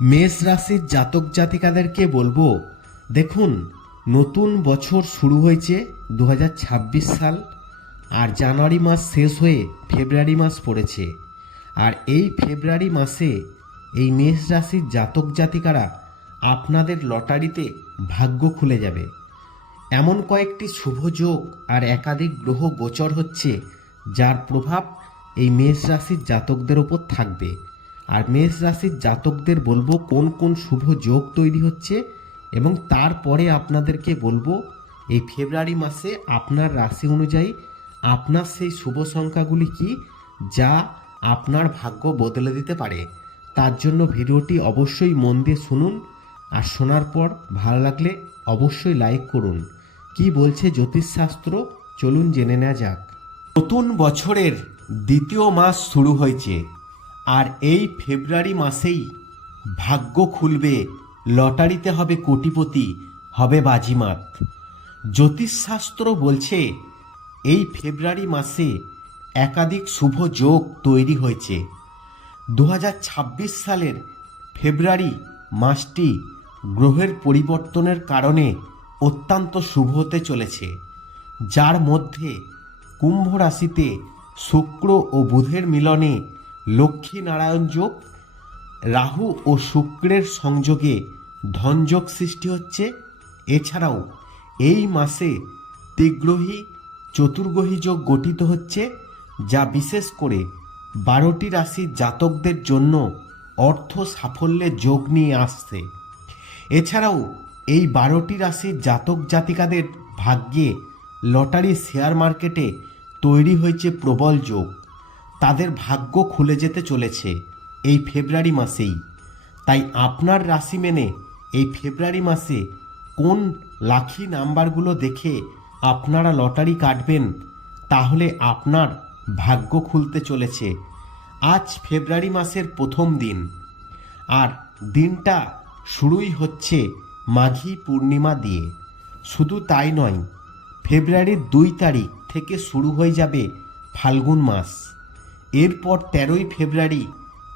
মেষ রাশির জাতক জাতিকাদেরকে বলব, দেখুন, নতুন বছর শুরু হয়েছে দু হাজার ছাব্বিশ সাল, আর জানুয়ারি মাস শেষ হয়ে ফেব্রুয়ারি মাস পড়েছে। আর এই ফেব্রুয়ারি মাসে এই মেষ রাশির জাতক জাতিকারা আপনাদের লটারিতে ভাগ্য খুলে যাবে। এমন কয়েকটি শুভ যোগ আর একাধিক গ্রহ গোচর হচ্ছে, যার প্রভাব এই মেষ রাশির জাতকদের ওপর থাকবে। আর মেষ রাশির জাতকদের বলব কোন কোন শুভ যোগ তৈরি হচ্ছে এবং তারপরে আপনাদেরকে বলব এই ফেব্রুয়ারি মাসে আপনার রাশি অনুযায়ী আপনার সেই শুভ সংখ্যাগুলি কি যা আপনার ভাগ্য বদলে দিতে পারে। তার জন্য ভিডিওটি অবশ্যই মন দিয়ে শুনুন আর শোনার পর ভালো লাগলে অবশ্যই লাইক করুন। কি বলছে জ্যোতিষশাস্ত্র? চলুন জেনে নেওয়া যাক। নতুন বছরের দ্বিতীয় মাস শুরু হয়েছে। আর এই ফেব্রুয়ারি মাসেই ভাগ্য খুলবে, লটারিতে হবে কোটিপতি, হবে বাজিমাত। জ্যোতিষশাস্ত্র বলছে, এই ফেব্রুয়ারি মাসে একাধিক শুভ যোগ তৈরি হয়েছে। দু হাজার ছাব্বিশ সালের ফেব্রুয়ারি মাসটি গ্রহের পরিবর্তনের কারণে অত্যন্ত শুভ হতে চলেছে। যার মধ্যে কুম্ভ রাশিতে শুক্র ও বুধের মিলনে লক্ষ্মী নারায়ণ যোগ, রাহু ও শুক্রের সংযোগে ধনযোগ সৃষ্টি হচ্ছে। এছাড়াও এই মাসে ত্রিগ্রহী, চতুর্গ্রহী যোগ গঠিত হচ্ছে, যা বিশেষ করে বারোটি রাশির জাতকদের জন্য অর্থ সাফল্যের যোগ নিয়ে আসছে। এছাড়াও এই বারোটি রাশির জাতক জাতিকাদের ভাগ্যে লটারি শেয়ার মার্কেটে তৈরি হয়েছে প্রবল যোগ। তাদের ভাগ্য খুলে যেতে চলেছে এই ফেব্রুয়ারি মাসেই। তাই আপনার রাশি মেনে এই ফেব্রুয়ারি মাসে কোন লাখি নাম্বারগুলো দেখে আপনারা লটারি কাটবেন, তাহলে আপনার ভাগ্য খুলতে চলেছে। আজ ফেব্রুয়ারি মাসের প্রথম দিন। আর দিনটা শুরুই হচ্ছে মাঘী পূর্ণিমা দিয়ে। শুধু তাই নয়, ফেব্রুয়ারির দুই তারিখ থেকে শুরু হয়ে যাবে ফাল্গুন মাস। এরপর তেরোই ফেব্রুয়ারি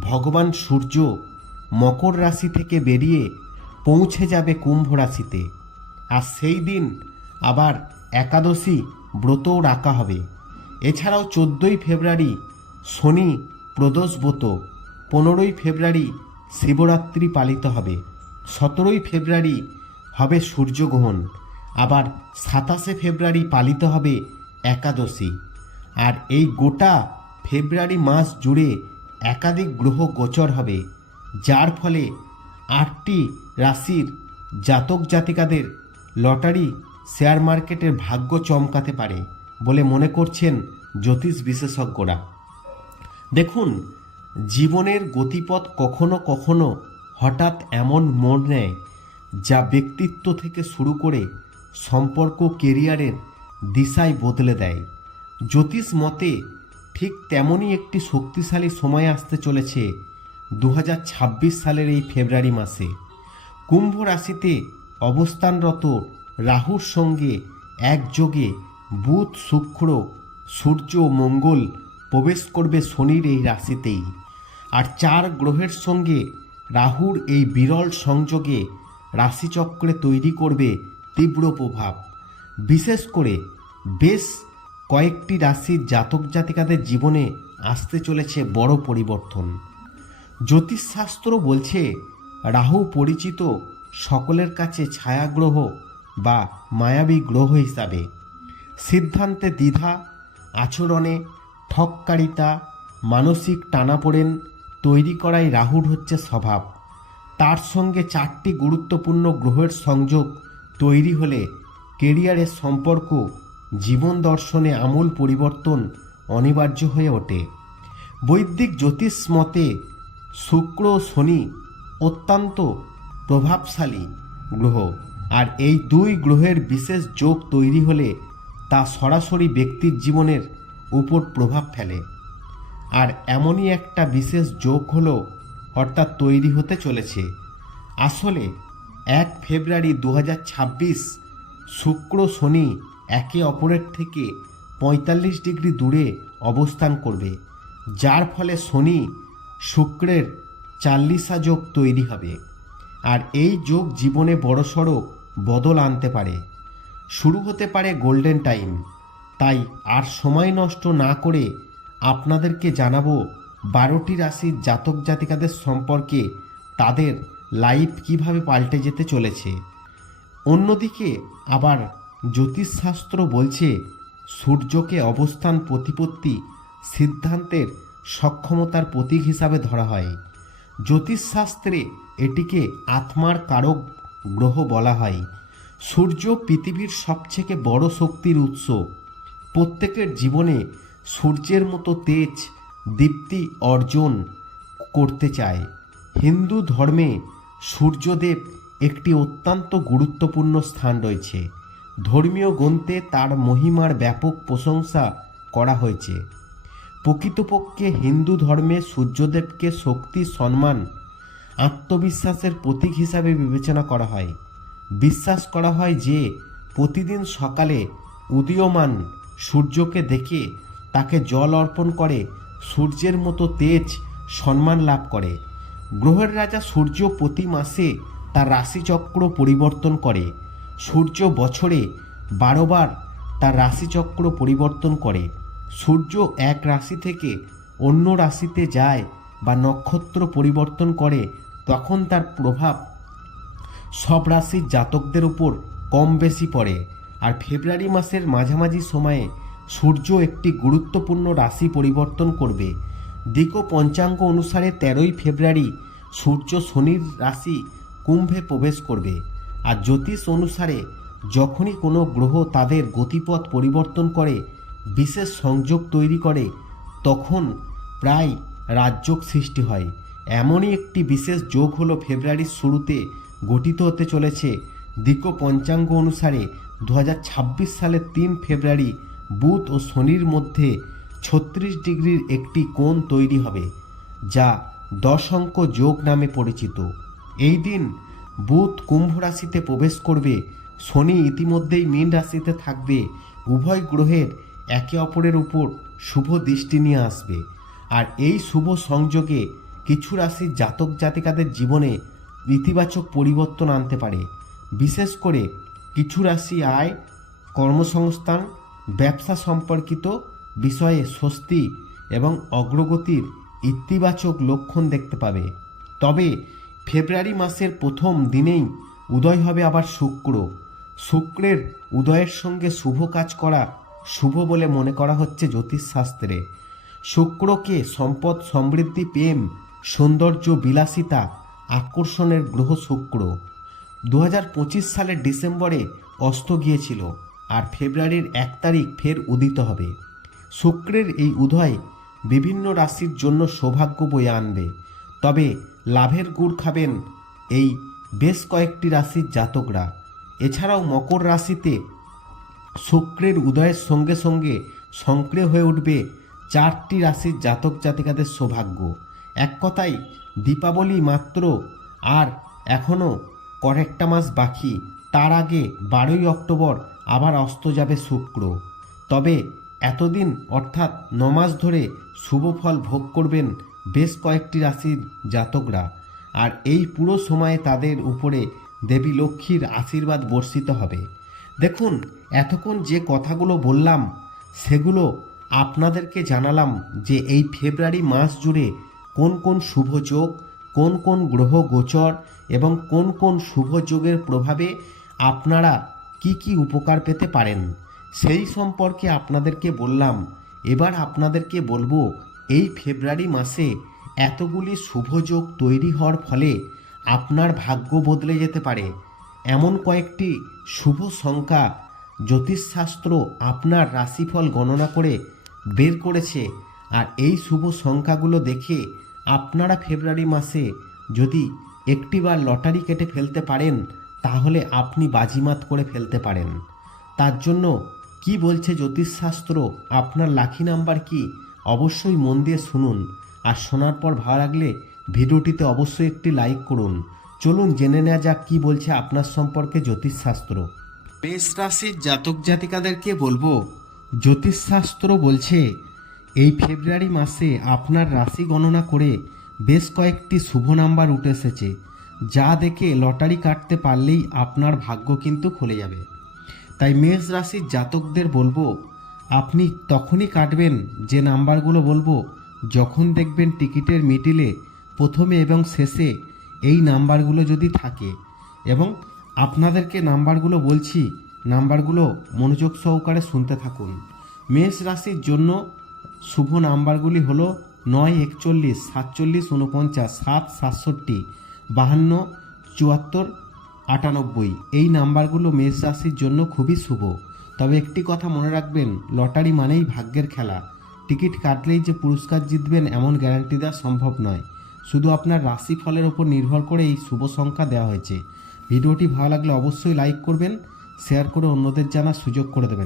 ভগবান সূর্য মকর রাশি থেকে বেরিয়ে পৌঁছে যাবে কুম্ভ রাশিতে। আর সেই দিন আবার একাদশী ব্রতও রাখা হবে। এছাড়াও চোদ্দোই ফেব্রুয়ারি শনি প্রদোষ ব্রত, পনেরোই ফেব্রুয়ারি শিবরাত্রি পালিত হবে, সতেরোই ফেব্রুয়ারি হবে সূর্যগ্রহণ, আবার সাতাশে ফেব্রুয়ারি পালিত হবে একাদশী। আর এই গোটা ফেব্রুয়ারি মাস জুড়ে একাধিক গ্রহ গোচর হবে, যার ফলে আটটি রাশির জাতক জাতিকাদের লটারি শেয়ার মার্কেটের ভাগ্য চমকাতে পারে বলে মনে করছেন জ্যোতিষ বিশেষজ্ঞরা। দেখুন, জীবনের গতিপথ কখনো কখনো হঠাৎ এমন মোড় নেয় যা ব্যক্তিত্ব থেকে শুরু করে সম্পর্ক কেরিয়ারের দিশায় বদলে দেয়। জ্যোতিষ মতে ঠিক তেমনই একটি শক্তিশালী সময় আসতে চলেছে দু হাজার ছাব্বিশ সালের এই ফেব্রুয়ারি মাসে। কুম্ভ রাশিতে অবস্থানরত রাহুর সঙ্গে একযোগে বুধ, শুক্র, সূর্য মঙ্গল প্রবেশ করবে শনির এই রাশিতেই। আর চার গ্রহের সঙ্গে রাহুর এই বিরল সংযোগে রাশিচক্রে তৈরি করবে তীব্র প্রভাব। বিশেষ করে বেশ কয়েকটি রাশির জাতক জাতিকাদের জীবনে আসতে চলেছে বড় পরিবর্তন। জ্যোতিষশাস্ত্র বলছে, রাহু পরিচিত সকলের কাছে ছায়াগ্রহ বা মায়াবী গ্রহ হিসাবে। সিদ্ধান্তে দ্বিধা, আচরণে ঠককারিতা মানসিক টানাপোড়েন তৈরি করাই রাহুর হচ্ছে স্বভাব। তার সঙ্গে চারটি গুরুত্বপূর্ণ গ্রহের সংযোগ তৈরি হলে কেরিয়ারের সম্পর্ক জীবন দর্শনে আমূল পরিবর্তন অনিবার্য হয়ে ওঠে। বৈদিক জ্যোতিষ মতে শুক্র শনি অত্যন্ত প্রভাবশালী গ্রহ, আর এই দুই গ্রহের বিশেষ যোগ তৈরি হলে তা সরাসরি ব্যক্তির জীবনের উপর প্রভাব ফেলে। আর এমনই একটা বিশেষ যোগ হলো অর্থাৎ তৈরি হতে চলেছে। আসলে এক ফেব্রুয়ারি দু হাজার ছাব্বিশ শুক্র শনি একে অপরের থেকে পঁয়তাল্লিশ ডিগ্রি দূরে অবস্থান করবে, যার ফলে শনি শুক্রের চাল্লিশা যোগ তৈরি হবে। আর এই যোগ জীবনে বড়সড় বদল আনতে পারে। শুরু হতে পারে গোল্ডেন টাইম। তাই আর সময় নষ্ট না করে আপনাদেরকে জানাব বারোটি রাশির জাতক জাতিকাদের সম্পর্কে তাদের লাইফ কীভাবে পাল্টে যেতে চলেছে। অন্যদিকে আবার জ্যোতিষশাস্ত্র বলছে, সূর্যকে অবস্থান প্রতিপত্তি সিদ্ধান্তের সক্ষমতার প্রতীক হিসাবে ধরা হয়। জ্যোতিষশাস্ত্রে এটিকে আত্মার কারক গ্রহ বলা হয়। সূর্য পৃথিবীর সবথেকে বড় শক্তির উৎস। প্রত্যেকের জীবনে সূর্যের মতো তেজ, দীপ্তি অর্জন করতে চায়। হিন্দু ধর্মে সূর্যদেব একটি অত্যন্ত গুরুত্বপূর্ণ স্থান রয়েছে। ধর্মীয় গ্রন্থে তার মহিমার ব্যাপক প্রশংসা করা হয়েছে। প্রকৃতপক্ষে হিন্দু ধর্মে সূর্যদেবকে শক্তি, সম্মান, আত্মবিশ্বাসের প্রতীক হিসাবে বিবেচনা করা হয়। বিশ্বাস করা হয় যে, প্রতিদিন সকালে উদীয়মান সূর্যকে দেখে তাকে জল অর্পণ করে সূর্যের মতো তেজ সম্মান লাভ করে। গ্রহের রাজা সূর্য প্রতি মাসে তার রাশিচক্র পরিবর্তন করে। সূর্য বছরে বারোবার তার রাশিচক্র পরিবর্তন করে। সূর্য এক রাশি থেকে অন্য রাশিতে যায় বা নক্ষত্র পরিবর্তন করে, তখন তার প্রভাব সব রাশির জাতকদের উপর কম বেশি পড়ে। আর ফেব্রুয়ারি মাসের মাঝামাঝি সময়ে সূর্য একটি গুরুত্বপূর্ণ রাশি পরিবর্তন করবে। দিক পঞ্চাঙ্গ অনুসারে তেরোই ফেব্রুয়ারি সূর্য শনির রাশি কুম্ভে প্রবেশ করবে। আর জ্যোতিষ অনুসারে যখনই কোনো গ্রহ তাদের গতিপথ পরিবর্তন করে, বিশেষ সংযোগ তৈরি করে, তখন প্রায় রাজযোগ সৃষ্টি হয়। এমনই একটি বিশেষ যোগ হলো ফেব্রুয়ারির শুরুতে গঠিত হতে চলেছে। দিক পঞ্চাঙ্গ অনুসারে দু হাজার ছাব্বিশ সালের তিন ফেব্রুয়ারি বুধ ও শনির মধ্যে ছত্রিশ ডিগ্রির একটি কোণ তৈরি হবে, যা দশ অঙ্ক যোগ নামে পরিচিত। এই দিন বুধ কুম্ভ রাশিতে প্রবেশ করবে। শনি ইতিমধ্যেই মীন রাশিতে থাকবে। উভয় গ্রহের একে অপরের উপর শুভ দৃষ্টি নিয়ে আসবে। আর এই শুভ সংযোগে কিছু রাশির জাতক জাতিকাদের জীবনে ইতিবাচক পরিবর্তন আনতে পারে। বিশেষ করে কিছু রাশি আয়, কর্মসংস্থান, ব্যবসা সম্পর্কিত বিষয়ে স্বস্তি এবং অগ্রগতির ইতিবাচক লক্ষণ দেখতে পাবে। তবে ফেব্রুয়ারি মাসের প্রথম দিনেই উদয় হবে আবার শুক্র। শুক্রের উদয়ের সঙ্গে শুভ কাজ করা শুভ বলে মনে করা হচ্ছে জ্যোতিষশাস্ত্রে। শুক্রকে সম্পদ সমৃদ্ধি, প্রেম, সৌন্দর্য, বিলাসিতা আকর্ষণের গ্রহ শুক্র। দু হাজার পঁচিশ সালের ডিসেম্বরে অস্ত গিয়েছিল আর ফেব্রুয়ারির এক তারিখ ফের উদিত হবে। শুক্রের এই উদয় বিভিন্ন রাশির জন্য সৌভাগ্য বয়ে আনবে। তবে লাভের গুড় খাবেন এই বেশ কয়েকটি রাশির জাতকরা। এছাড়াও মকর রাশিতে শুক্রের উদয়ের সঙ্গে সঙ্গে সংক্রিয় হয়ে উঠবে চারটি রাশির জাতক জাতিকাদের সৌভাগ্য। এক কথায়, দীপাবলি মাত্র আর এখনও কয়েকটা মাস বাকি, তার আগে বারোই অক্টোবর আবার অস্ত যাবে শুক্র। তবে এতদিন অর্থাৎ নমাস ধরে শুভ ফল ভোগ করবেন বেশ কয়েকটি রাশির জাতকরা আর এই পুরো সময়ে তাদের উপরে দেবী লক্ষ্মীর আশীর্বাদ বর্ষিত হবে। দেখুন, এতক্ষণ যে কথাগুলো বললাম, সেগুলো আপনাদেরকে জানালাম যে এই ফেব্রুয়ারি মাস জুড়ে কোন কোন শুভ যোগ, কোন কোন গ্রহ গোচর এবং কোন কোন শুভ যোগের প্রভাবে আপনারা কি কি উপকার পেতে পারেন, সেই সম্পর্কে আপনাদেরকে বললাম। এবার আপনাদেরকে বলব এই ফেব্রুয়ারি মাসে এতগুলি শুভ যোগ তৈরি হওয়ার ফলে আপনার ভাগ্য বদলে যেতে পারে। এমন কয়েকটি শুভ সংখ্যা জ্যোতিষশাস্ত্র আপনার রাশিফল গণনা করে বের করেছে আর এই শুভ সংখ্যাগুলো দেখে আপনারা ফেব্রুয়ারি মাসে যদি একটিবার লটারি কেটে ফেলতে পারেন, তাহলে আপনি বাজিমাত করে ফেলতে পারেন। তার জন্য কি বলছে জ্যোতিষশাস্ত্র? আপনার লাকি নাম্বার কি? অবশ্যই মন দিয়ে শুনুন। আর শোনার পর ভালো লাগলে ভিডিওটিতে অবশ্যই একটি লাইক করুন। চলুন জেনে নেওয়া যাক কি বলছে আপনার সম্পর্কে জ্যোতিষশাস্ত্র। মেষ রাশির জাতক জাতিকাদেরকে বলব জ্যোতিষশাস্ত্র বলছে এই ফেব্রুয়ারি মাসে আপনার রাশি গণনা করে বেশ কয়েকটি শুভ নাম্বার উঠে এসেছে। যা দেখে লটারি কাটতে পারলেই আপনার ভাগ্য কিন্তু খুলে যাবে। তাই মেষ রাশির জাতকদের বলব আপনি তখনই কাটবেন যে নাম্বারগুলো বলব। যখন দেখবেন টিকিটের মিডিলে প্রথমে এবং শেষে এই নাম্বারগুলো যদি থাকে এবং আপনাদেরকে নাম্বারগুলো বলছি, নাম্বারগুলো মনোযোগ সহকারে শুনতে থাকুন। মেষ রাশির জন্য শুভ নাম্বারগুলি হলো নয়, একচল্লিশ, সাতচল্লিশ উনপঞ্চাশ সাত, সাতষট্টি, বাহান্ন, চুয়াত্তর, আটানব্বই। এই নাম্বারগুলো মেষ রাশির জন্য খুবই শুভ। তবে একটি কথা মনে রাখবেন, লটারি মানেই ভাগ্যের খেলা। টিকিট কাটলেই যে পুরস্কার জিতবেন এমন গ্যারান্টি দেওয়া সম্ভব নয়। শুধু আপনার রাশিফলের ওপর নির্ভর করে এই শুভ সংখ্যা দেওয়া হয়েছে। ভিডিওটি ভালো লাগলে অবশ্যই লাইক করবেন, শেয়ার করে অন্যদের জানার সুযোগ করে দেবেন।